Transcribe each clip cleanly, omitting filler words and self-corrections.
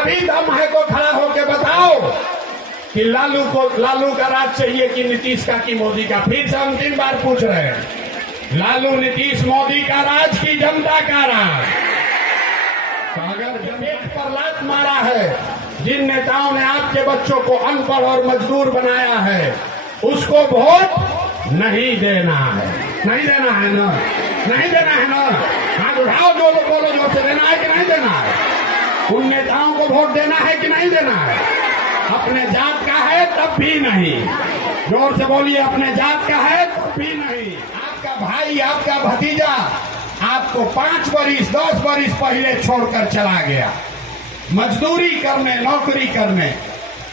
अभी दम है तो खड़ा होके बताओ कि लालू का राज चाहिए कि नीतीश का कि मोदी का। फिर से हम 3 बार पूछ रहे हैं, लालू नीतीश मोदी का राज की जनता का राज? तो अगर पेट पर लात मारा है, जिन नेताओं ने आपके बच्चों को अनपढ़ और मजदूर बनाया है, उसको वोट नहीं देना है। नहीं देना है ना? नहीं देना है ना? हाथ उठाओ, जो लोग बोलो जोर से, देना है कि नहीं देना है? उन नेताओं को वोट देना है कि नहीं देना है? अपने जात का है तब भी नहीं। जोर से बोलिए, अपने जात का है तब भी नहीं। आपका भाई, आपका भतीजा आपको 5 बरिस 10 बरिस पहले छोड़कर चला गया मजदूरी करने, नौकरी करने।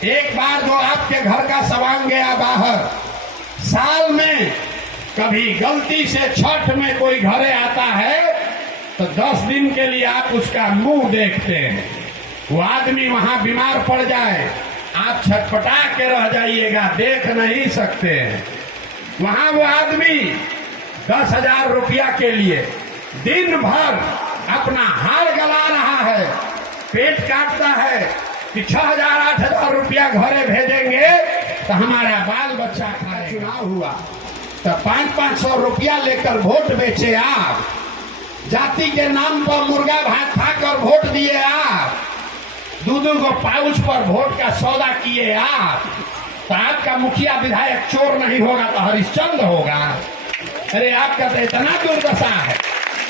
एक बार जो आपके घर का सवांग गया बाहर, साल में कभी गलती से छठ में कोई घरे आता है तो 10 दिन के लिए आप उसका मुंह देखते हैं। वो आदमी वहां बीमार पड़ जाए, आप छटपटा के रह जाइएगा, देख नहीं सकते हैं। वहां वो आदमी 10,000 रुपया के लिए दिन भर अपना हार गला रहा है, पेट काटता है कि 6,000 8,000 रुपया घरे भेजेंगे तो हमारा बाल बच्चा खाए। चुनाव हुआ तो 500 रुपया लेकर वोट बेचे आप, जाति के नाम पर मुर्गा भात खाकर वोट दिए आप, 2-2 को पाउच पर वोट का सौदा किए आप। तो आपका मुखिया विधायक चोर नहीं होगा तो हरिश्चंद्र होगा। अरे आपका तो इतना दुर्दशा है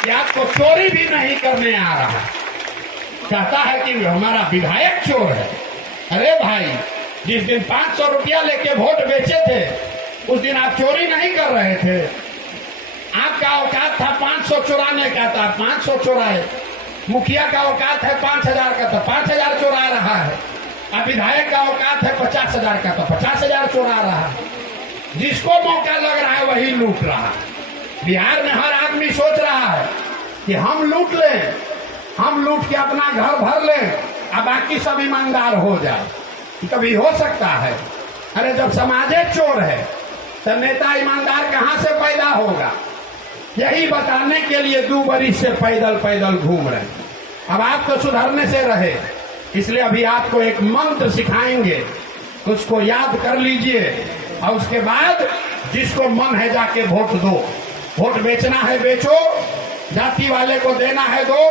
कि आपको चोरी भी नहीं करने आ रहा, कहता है कि हमारा विधायक चोर है। अरे भाई, जिस दिन 500 रुपया लेके वोट बेचे थे उस दिन आप चोरी नहीं कर रहे थे। आपका औकात था 500 चुराने का, था 500 चुराए। मुखिया का औकात है 5,000 का, तो 5,000 चुरा रहा है। अब विधायक का औकात है 50,000 का, तो 50,000 चुरा रहा है। जिसको मौका लग रहा है वही लूट रहा है। बिहार में हर आदमी सोच रहा है कि हम लूट लें, हम लूट के अपना घर भर लें और बाकी सब ईमानदार हो जाए। कभी हो सकता है? अरे जब समाजे चोर है तो नेता ईमानदार कहां से पैदा होगा? यही बताने के लिए 2 बरिस से पैदल पैदल घूम रहे हैं। अब आपको सुधरने से रहे, इसलिए अभी आपको एक मंत्र सिखाएंगे, उसको याद कर लीजिए और उसके बाद जिसको मन है जाके वोट दो। वोट बेचना है बेचो, जाति वाले को देना है दो,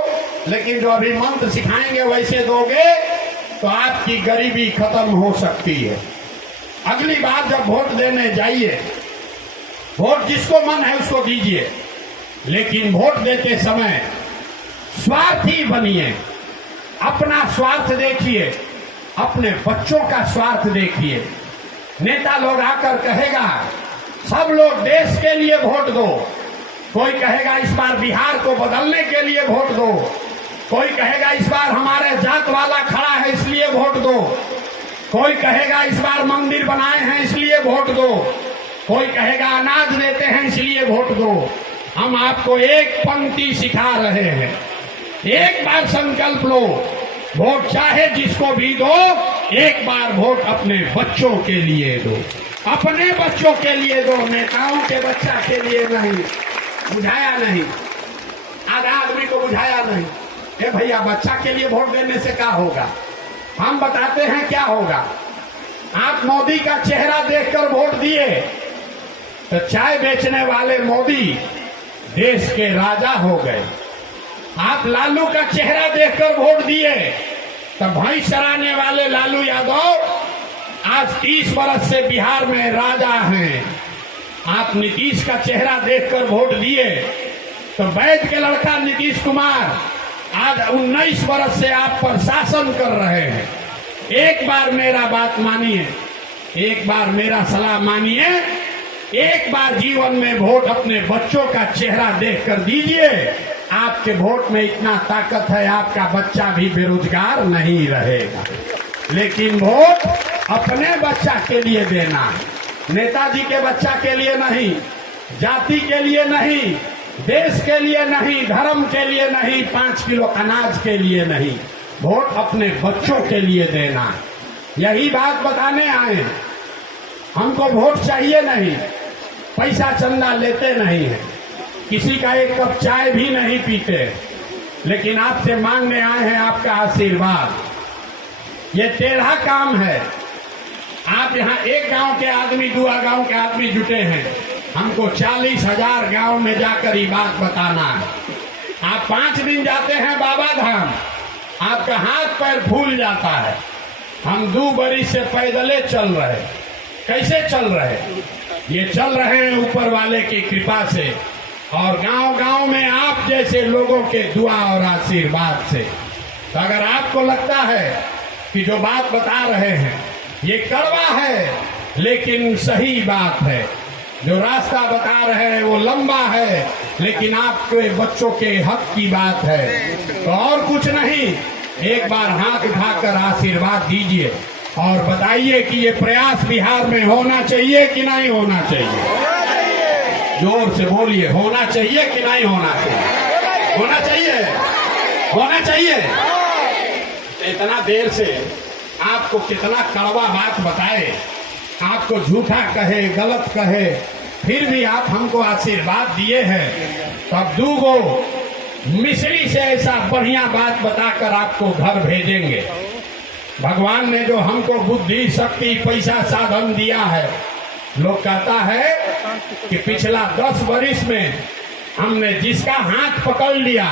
लेकिन जो अभी मंत्र सिखाएंगे वैसे दोगे तो आपकी गरीबी खत्म हो सकती है। अगली बार जब वोट देने जाइए, वोट जिसको मन है उसको दीजिए, लेकिन वोट देते समय स्वार्थी बनिए। अपना स्वार्थ देखिए, अपने बच्चों का स्वार्थ देखिए। नेता लोग आकर कहेगा सब लोग देश के लिए वोट दो, कोई कहेगा इस बार बिहार को बदलने के लिए वोट दो, कोई कहेगा इस बार हमारे जात वाला खड़ा है इसलिए वोट दो, कोई कहेगा इस बार मंदिर बनाए हैं इसलिए वोट दो, कोई कहेगा अनाज देते हैं इसलिए वोट दो। हम आपको एक पंक्ति सिखा रहे हैं, एक बार संकल्प लो, वोट चाहे जिसको भी दो, एक बार वोट अपने बच्चों के लिए दो, अपने बच्चों के लिए दो, नेताओं के बच्चा के लिए नहीं। बुझाया नहीं? आधा आदमी को बुझाया नहीं। ए भैया, बच्चा के लिए वोट देने से क्या होगा? हम बताते हैं क्या होगा। आप मोदी का चेहरा देखकर वोट दिए तो चाय बेचने वाले मोदी देश के राजा हो गए। आप लालू का चेहरा देखकर वोट दिए तो भैंस चराने वाले लालू यादव आज 30 वर्ष से बिहार में राजा हैं। आप नीतीश का चेहरा देखकर वोट दिए तो वैद्य के लड़का नीतीश कुमार आज 19 वर्ष से आप पर शासन कर रहे हैं। एक बार मेरा बात मानिए, एक बार मेरा सलाह मानिए, एक बार जीवन में वोट अपने बच्चों का चेहरा देखकर दीजिए। आपके वोट में इतना ताकत है, आपका बच्चा भी बेरोजगार नहीं रहेगा। लेकिन वोट अपने बच्चा के लिए देना है, नेताजी के बच्चा के लिए नहीं, जाति के लिए नहीं, देश के लिए नहीं, धर्म के लिए नहीं, 5 किलो अनाज के लिए नहीं। वोट अपने बच्चों के लिए देना है। यही बात बताने आए। हमको वोट चाहिए नहीं, पैसा चंदा लेते नहीं है, किसी का एक कप चाय भी नहीं पीते, लेकिन आपसे मांगने आए हैं आपका आशीर्वाद। ये टेढ़ा काम है। आप यहाँ एक गांव के आदमी, दूसरा गांव के आदमी जुटे हैं, हमको 40,000 गांव में जाकर ये बात बताना है। आप 5 दिन जाते हैं बाबा धाम, आपका हाथ पैर फूल जाता है। हम 2 बरिस से पैदले चल रहे। कैसे चल रहे? ये चल रहे हैं ऊपर वाले की कृपा से और गांव गांव में आप जैसे लोगों के दुआ और आशीर्वाद से। तो अगर आपको लगता है कि जो बात बता रहे हैं ये कड़वा है, लेकिन सही बात है, जो रास्ता बता रहे हैं वो लंबा है, लेकिन आपके बच्चों के हक की बात है, तो और कुछ नहीं, एक बार हाथ उठाकर आशीर्वाद दीजिए और बताइए कि ये प्रयास बिहार में होना चाहिए कि नहीं होना चाहिए। जोर से बोलिए, होना चाहिए कि नहीं होना चाहिए? होना चाहिए, होना चाहिए। इतना देर से आपको कितना कड़वा बात बताए, आपको झूठा कहे, गलत कहे, फिर भी आप हमको आशीर्वाद दिए हैं। तब 2 गो मिश्री से ऐसा बढ़िया बात बताकर आपको घर भेजेंगे। भगवान ने जो हमको बुद्धि, शक्ति, पैसा, साधन दिया है, लोग कहता है कि पिछला 10 वर्ष में हमने जिसका हाथ पकड़ लिया,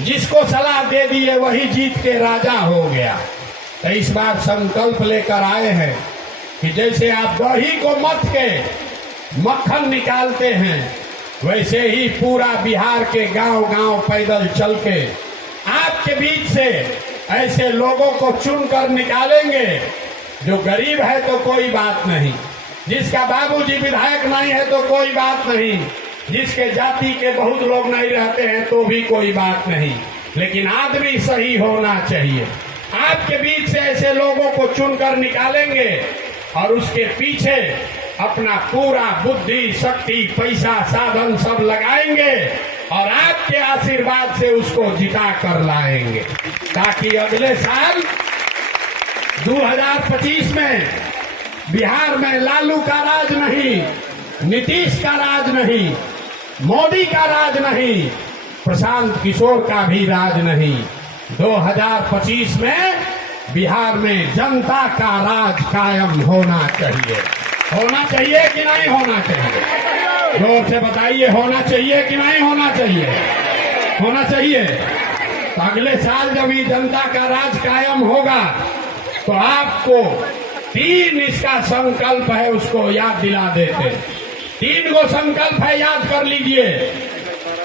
जिसको सलाह दे दिए, वही जीत के राजा हो गया। तो इस बार संकल्प लेकर आए हैं कि जैसे आप दही को मथ के मक्खन निकालते हैं, वैसे ही पूरा बिहार के गांव गांव पैदल चल के आपके बीच से ऐसे लोगों को चुनकर निकालेंगे। जो गरीब है तो कोई बात नहीं, जिसका बाबूजी विधायक नहीं है तो कोई बात नहीं, जिसके जाति के बहुत लोग नहीं रहते हैं तो भी कोई बात नहीं, लेकिन आदमी सही होना चाहिए। आपके बीच से ऐसे लोगों को चुनकर निकालेंगे और उसके पीछे अपना पूरा बुद्धि, शक्ति, पैसा, साधन सब लगाएंगे और आपके आशीर्वाद से उसको जिता कर लाएंगे, ताकि अगले साल 2025 में बिहार में लालू का राज नहीं, नीतीश का राज नहीं, मोदी का राज नहीं, प्रशांत किशोर का भी राज नहीं। 2025 में बिहार में जनता का राज कायम होना चाहिए। होना चाहिए कि नहीं होना चाहिए? जोर से बताइए, होना चाहिए कि नहीं होना चाहिए? होना चाहिए। तो अगले साल जब ये जनता का राज कायम होगा तो आपको 3 इसका संकल्प है, उसको याद दिला देते। 3 गो संकल्प है, याद कर लीजिए।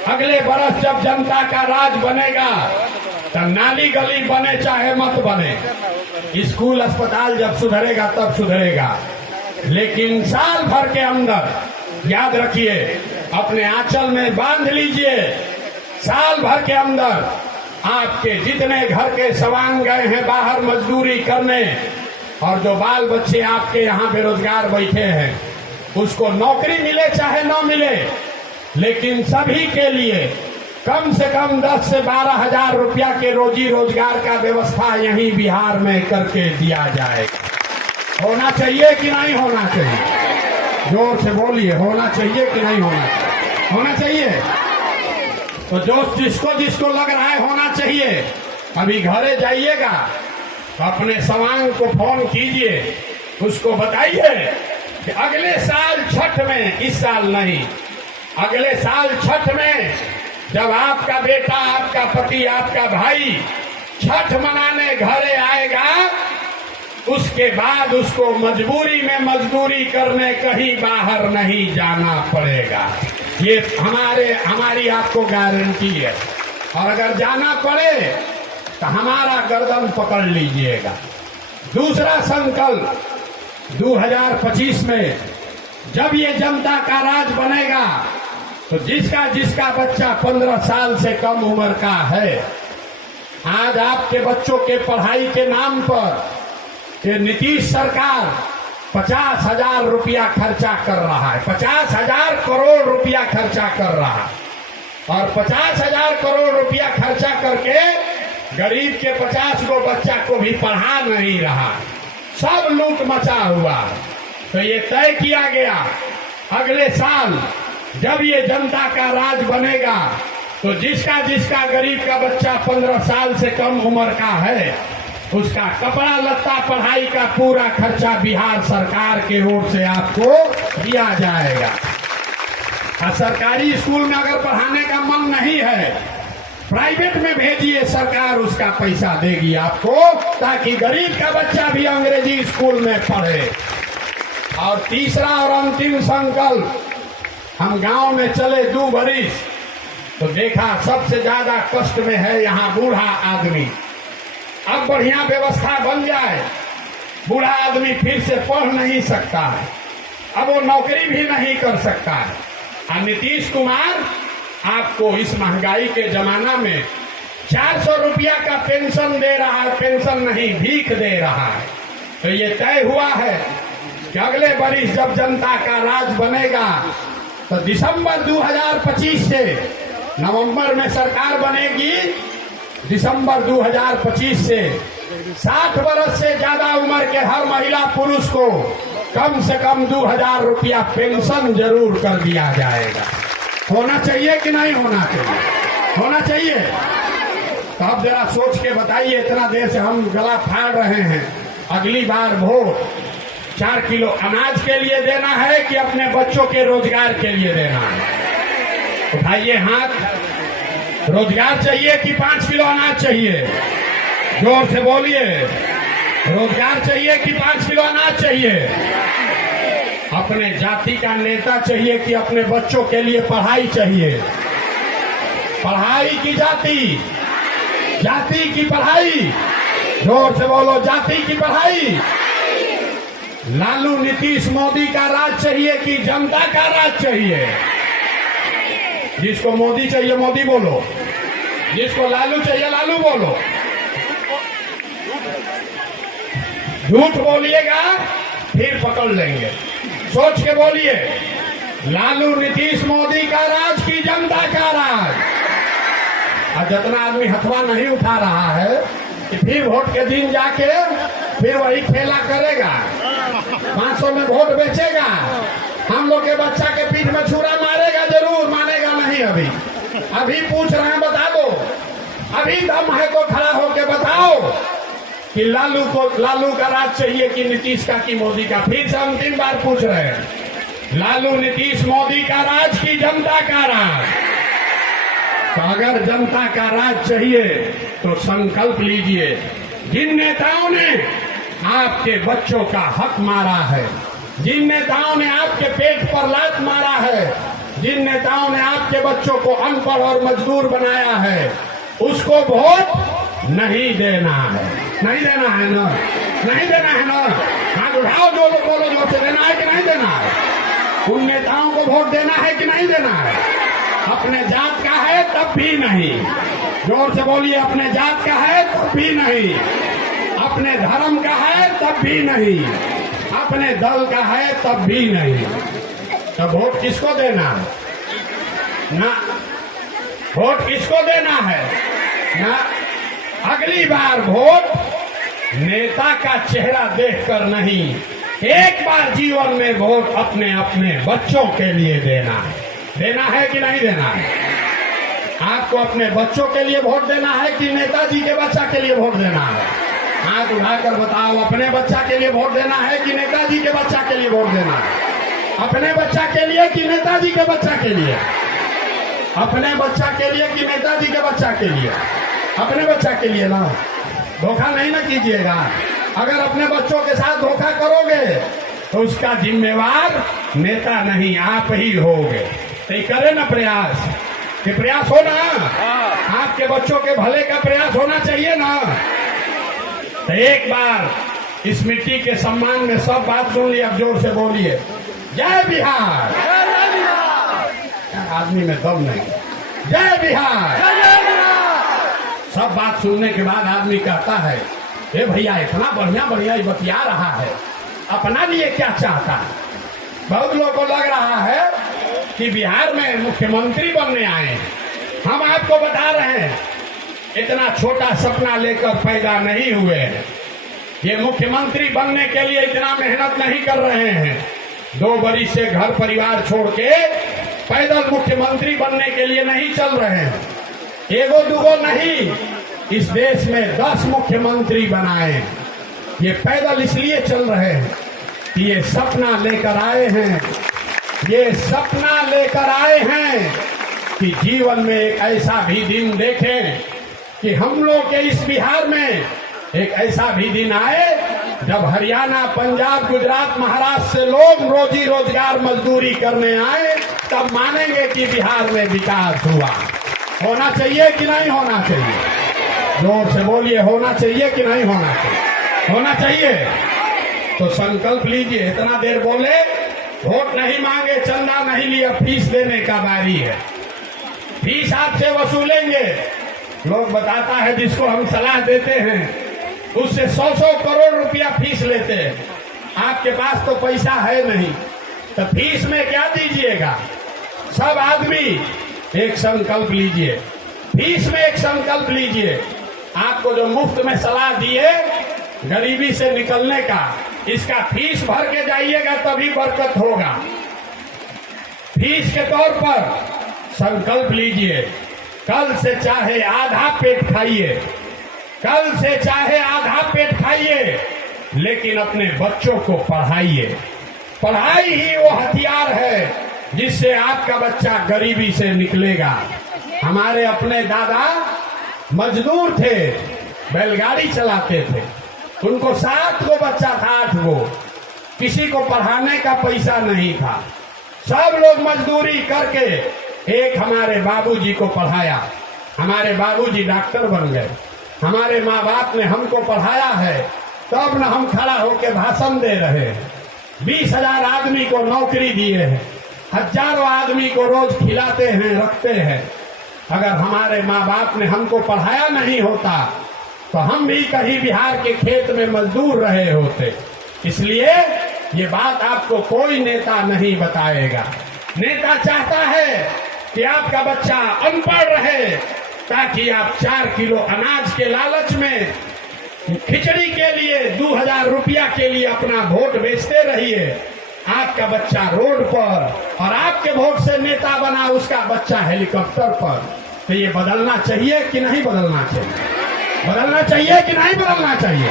अगले बरस जब जनता का राज बनेगा तो नाली गली बने चाहे मत बने, स्कूल अस्पताल जब सुधरेगा तब सुधरेगा, लेकिन साल भर के अंदर याद रखिए, अपने आंचल में बांध लीजिए, साल भर के अंदर आपके जितने घर के सवांग गए हैं बाहर मजदूरी करने और जो बाल बच्चे आपके यहाँ बेरोजगार बैठे हैं, उसको नौकरी मिले चाहे न मिले, लेकिन सभी के लिए कम से कम 10 से 12 हजार रुपया के रोजी रोजगार का व्यवस्था यहीं बिहार में करके दिया जाएगा। होना चाहिए कि नहीं होना चाहिए? जोर से बोलिए, होना चाहिए कि नहीं होना चाहिए? होना चाहिए। तो जो जिसको लग रहा है होना चाहिए, अभी घरे जाइएगा तो अपने सवांग को फोन कीजिए, उसको बताइए कि अगले साल छठ में, इस साल नहीं, अगले साल छठ में जब आपका बेटा, आपका पति, आपका भाई छठ मनाने घरे आएगा, उसके बाद उसको मजबूरी में मजदूरी करने कहीं बाहर नहीं जाना पड़ेगा। ये हमारी आपको गारंटी है। और अगर जाना पड़े तो हमारा गर्दन पकड़ लीजिएगा। दूसरा संकल्प, 2025 में जब ये जनता का राज बनेगा तो जिसका बच्चा 15 साल से कम उम्र का है, आज आपके बच्चों के पढ़ाई के नाम पर ये नीतीश सरकार 50,000 रुपया खर्चा कर रहा है, 50,000 करोड़ रुपया खर्चा कर रहा है। और 50,000 करोड़ रुपया खर्चा करके गरीब के 50 गो बच्चा को भी पढ़ा नहीं रहा, सब लूट मचा हुआ। तो ये तय किया गया अगले साल जब ये जनता का राज बनेगा तो जिसका गरीब का बच्चा 15 साल से कम उम्र का है, उसका कपड़ा लत्ता पढ़ाई का पूरा खर्चा बिहार सरकार के ओर से आपको दिया जाएगा। और सरकारी स्कूल में अगर पढ़ाने का मन नहीं है, प्राइवेट में भेजिए, सरकार उसका पैसा देगी आपको, ताकि गरीब का बच्चा भी अंग्रेजी स्कूल में पढ़े। और तीसरा और अंतिम संकल्प, हम गांव में चले 2 बरिस तो देखा सबसे ज्यादा कष्ट में है यहाँ बूढ़ा आदमी। अब बढ़िया व्यवस्था बन जाए, बूढ़ा आदमी फिर से पढ़ नहीं सकता है, अब वो नौकरी भी नहीं कर सकता है। और नीतीश कुमार आपको इस महंगाई के जमाना में 400 रुपया का पेंशन दे रहा है, पेंशन नहीं भीख दे रहा है। तो ये तय हुआ है कि अगले बरिस जब जनता का राज बनेगा तो दिसंबर 2025 से नवंबर में सरकार बनेगी, दिसंबर 2025 से 60 वर्ष से ज्यादा उम्र के हर महिला पुरुष को कम से कम 2000 रुपया पेंशन जरूर कर दिया जाएगा। होना चाहिए कि नहीं होना चाहिए? होना चाहिए। तो अब जरा सोच के बताइए, इतना देर से हम गला फाड़ रहे हैं। अगली बार वोट 4 किलो अनाज के लिए देना है कि अपने बच्चों के रोजगार के लिए देना है? उठाइए हाथ। रोजगार चाहिए कि 5 किलो अनाज चाहिए? जोर से बोलिए। रोजगार चाहिए कि 5 किलो अनाज चाहिए? अपने जाति का नेता चाहिए कि अपने बच्चों के लिए पढ़ाई चाहिए? पढ़ाई की जाति, जाति की पढ़ाई, जोर से बोलो, जाति की पढ़ाई। लालू नीतीश मोदी का राज चाहिए कि जनता का राज चाहिए? जिसको मोदी चाहिए मोदी बोलो, जिसको लालू चाहिए लालू बोलो। झूठ बोलिएगा फिर पकड़ लेंगे। सोच के बोलिए, लालू नीतीश मोदी का राज की जनता का राज? और जितना आदमी हथवा नहीं उठा रहा है कि फिर वोट के दिन जाके फिर वही खेला करेगा, 500 में वोट बेचेगा, हम लोग के बच्चा के पीठ में छुरा मारेगा, जरूर मानेगा नहीं। अभी पूछ रहे हैं, बता दो, अभी दम है तो खड़ा होके बताओ कि लालू का राज चाहिए कि नीतीश का कि मोदी का? फिर से हम 3 बार पूछ रहे हैं, लालू नीतीश मोदी का राज की जनता का राज? तो अगर जनता का राज चाहिए तो संकल्प लीजिए, जिन नेताओं ने आपके बच्चों का हक मारा है, जिन नेताओं ने आपके पेट पर लात मारा है, जिन नेताओं ने आपके बच्चों को अनपढ़ और मजदूर बनाया है, उसको वोट नहीं देना है। नहीं देना है ना? नहीं देना है ना? हाथ उठाओ, जो लोग बोलो, जोर से देना है कि नहीं देना है? उन नेताओं को वोट देना है कि नहीं देना है? अपने जात का है तब भी नहीं। जोर से बोलिए, अपने जात का है तब भी नहीं, अपने धर्म का है तब भी नहीं, अपने दल का है तब भी नहीं। तो वोट किसको देना है? ना, वोट किसको देना है? ना, अगली बार वोट नेता का चेहरा देखकर नहीं, एक बार जीवन में वोट अपने अपने बच्चों के लिए देना है। देना है कि नहीं देना है? आपको अपने बच्चों के लिए वोट देना है कि नेताजी के बच्चा के लिए वोट देना है? हाथ उठाकर बताओ, अपने बच्चा के लिए वोट देना है कि नेताजी के बच्चा के लिए वोट देना है? अपने बच्चा के लिए कि नेताजी के बच्चा के लिए? अपने बच्चा के लिए कि नेताजी के बच्चा के लिए? अपने बच्चा के लिए ना। धोखा नहीं ना कीजिएगा। अगर अपने बच्चों के साथ धोखा करोगे तो उसका जिम्मेवार नेता नहीं, आप ही होगे। तो करे ना प्रयास, कि प्रयास हो ना, आपके बच्चों के भले का प्रयास होना चाहिए ना। तो एक बार इस मिट्टी के सम्मान में सब बात सुन ली, अब जोर से बोलिए, जय बिहार। आदमी में दम नहीं, जय बिहार। सब बात सुनने के बाद आदमी कहता है, ए भैया इतना बढ़िया बढ़िया ये बतिया रहा है, अपना लिए क्या चाहता है? बहुत लोगों को लग रहा है कि बिहार में मुख्यमंत्री बनने आए हैं। हम आपको बता रहे हैं, इतना छोटा सपना लेकर पैदा नहीं हुए हैं। ये मुख्यमंत्री बनने के लिए इतना मेहनत नहीं कर रहे हैं। 2 बरिस से घर परिवार छोड़ के पैदल मुख्यमंत्री बनने के लिए नहीं चल रहे हैं। एगो दूगो नहीं, इस देश में 10 मुख्यमंत्री बनाए। ये पैदल इसलिए चल रहे हैं कि ये सपना लेकर आए हैं, ये सपना लेकर आए हैं कि जीवन में एक ऐसा भी दिन देखें कि हम लोग के इस बिहार में एक ऐसा भी दिन आए जब हरियाणा, पंजाब, गुजरात, महाराष्ट्र से लोग रोजी रोजगार मजदूरी करने आए, तब मानेंगे कि बिहार में विकास हुआ। होना चाहिए कि नहीं होना चाहिए? जोर से बोलिए, होना चाहिए कि नहीं होना चाहिए? होना चाहिए। तो संकल्प लीजिए। इतना देर बोले, वोट नहीं मांगे, चंदा नहीं लिया, फीस देने का बारी है। फीस आपसे वसूलेंगे। लोग बताता है जिसको हम सलाह देते हैं उससे 100-100 करोड़ रुपया फीस लेते हैं। आपके पास तो पैसा है नहीं, तो फीस में क्या दीजिएगा? सब आदमी एक संकल्प लीजिए, फीस में एक संकल्प लीजिए। आपको जो मुफ्त में सलाह दिए गरीबी से निकलने का, इसका फीस भर के जाइएगा तभी बरकत होगा। फीस के तौर पर संकल्प लीजिए। कल से चाहे आधा पेट खाइए, कल से चाहे आधा पेट खाइए, लेकिन अपने बच्चों को पढ़ाइए। पढ़ाई ही वो हथियार है जिससे आपका बच्चा गरीबी से निकलेगा। हमारे अपने दादा मजदूर थे, बैलगाड़ी चलाते थे, उनको 7 गो बच्चा था, 8 गो। किसी को पढ़ाने का पैसा नहीं था, सब लोग मजदूरी करके एक हमारे बाबूजी को पढ़ाया। हमारे बाबूजी डॉक्टर बन गए। हमारे माँ बाप ने हमको पढ़ाया है, तब न हम खड़ा होकर भाषण दे रहे हैं। 20,000 आदमी को नौकरी दिए हैं, हजारों आदमी को रोज खिलाते हैं, रखते हैं। अगर हमारे माँ बाप ने हमको पढ़ाया नहीं होता तो हम भी कहीं बिहार के खेत में मजदूर रहे होते। इसलिए ये बात आपको कोई नेता नहीं बताएगा। नेता चाहता है कि आपका बच्चा अनपढ़ रहे ताकि आप 4 किलो अनाज के लालच में, खिचड़ी के लिए, 2000 रुपया के लिए अपना वोट बेचते रहिए। आपका बच्चा रोड पर और आपके वोट से नेता बना उसका बच्चा हेलीकॉप्टर पर। तो ये बदलना चाहिए कि नहीं बदलना चाहिए? बदलना चाहिए कि नहीं बदलना चाहिए?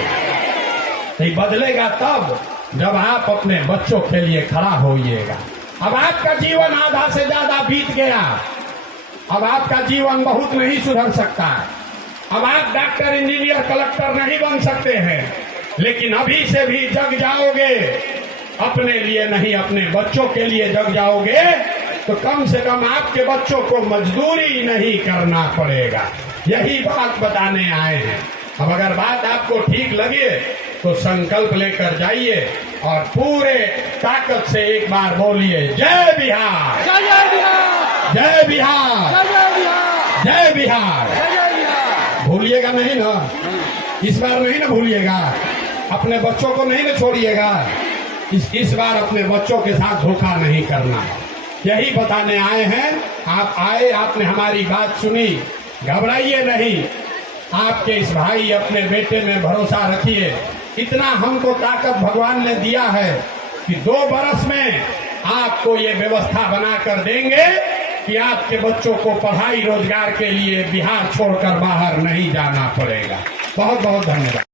तो ये बदलेगा तब जब आप अपने बच्चों के लिए खड़ा होइएगा। अब आपका जीवन आधा से ज्यादा बीत गया, अब आपका जीवन बहुत नहीं सुधर सकता। अब आप डॉक्टर, इंजीनियर, कलेक्टर नहीं बन सकते हैं, लेकिन अभी से भी जग जाओगे। अपने लिए नहीं, अपने बच्चों के लिए जग जाओगे तो कम से कम आपके बच्चों को मजदूरी नहीं करना पड़ेगा। यही बात बताने आए हैं। अब अगर बात आपको ठीक लगे तो संकल्प लेकर जाइए और पूरे ताकत से एक बार बोलिए, जय बिहार, जय बिहार, जय बिहार, जय बिहार, जय बिहार। जय बिहार। भूलिएगा नहीं ना, इस बार नहीं ना भूलिएगा। अपने बच्चों को नहीं ना छोड़िएगा। इस बार अपने बच्चों के साथ धोखा नहीं करना। यही बताने आए हैं। आप आए, आपने हमारी बात सुनी, घबराइए नहीं। आपके इस भाई, अपने बेटे में भरोसा रखिए। इतना हमको ताकत भगवान ने दिया है कि 2 बरस में आपको ये व्यवस्था बना कर देंगे कि आपके बच्चों को पढ़ाई, रोजगार के लिए बिहार छोड़कर बाहर नहीं जाना पड़ेगा। बहुत बहुत धन्यवाद।